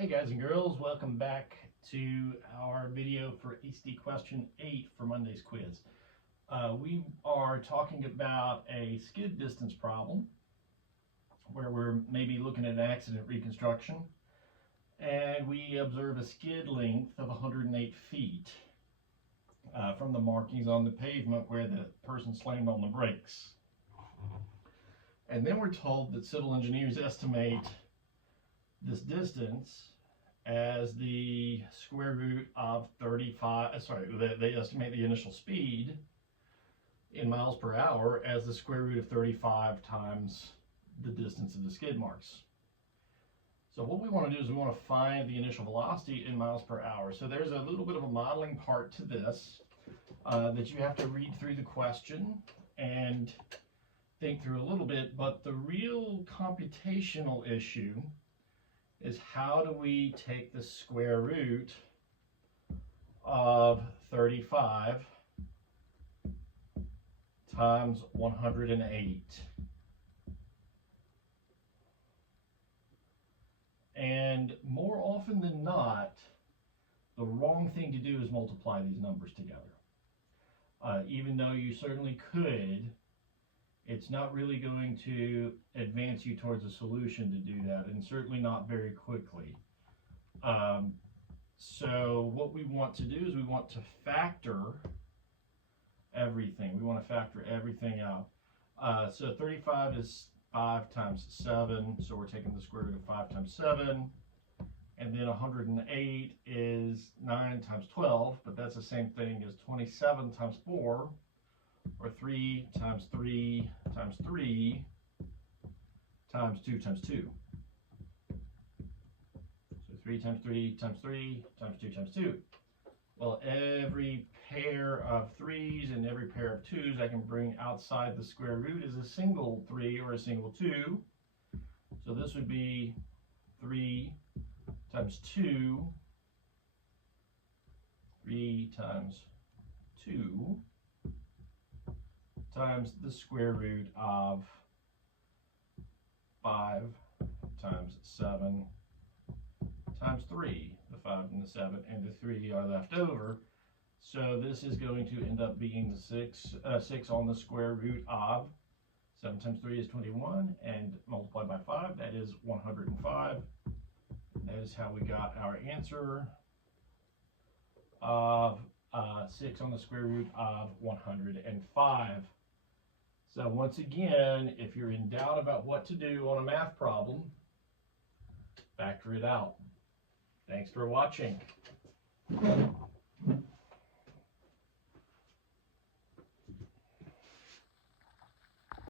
Hey guys and girls, welcome back to our video for ACT question 8 for Monday's quiz. We are talking about a skid distance problem where we're maybe looking at accident reconstruction, and we observe a skid length of 108 feet from the markings on the pavement where the person slammed on the brakes. And then we're told that civil engineers estimate this distance as the square root of 35, they estimate the initial speed in miles per hour as the square root of 35 times the distance of the skid marks. So what we want to do is we want to find the initial velocity in miles per hour. So there's a little bit of a modeling part to this that you have to read through the question and think through a little bit, but the real computational issue is how do we take the square root of 35 times 108. And more often than not, the wrong thing to do is multiply these numbers together. Even though you certainly could, it's not really going to advance you towards a solution to do that, and certainly not very quickly. So what we want to do is we want to factor everything. We want to factor everything out. So 35 is 5 times 7, so we're taking the square root of 5 times 7. And then 108 is 9 times 12, but that's the same thing as 27 times 4. Or 3 times 3 times 3 times 2 times 2. So 3 times 3 times 3 times 2 times 2. Well, every pair of 3's and every pair of 2's I can bring outside the square root as a single 3 or a single 2. So this would be 3 times 2, 3 times 2, times the square root of 5 times 7 times 3. The 5 and the 7 and the 3 are left over. So this is going to end up being the 6 on the square root of 7 times 3 is 21, and multiplied by 5, that is 105. That is how we got our answer of 6 on the square root of 105. So once again, if you're in doubt about what to do on a math problem, factor it out. Thanks for watching.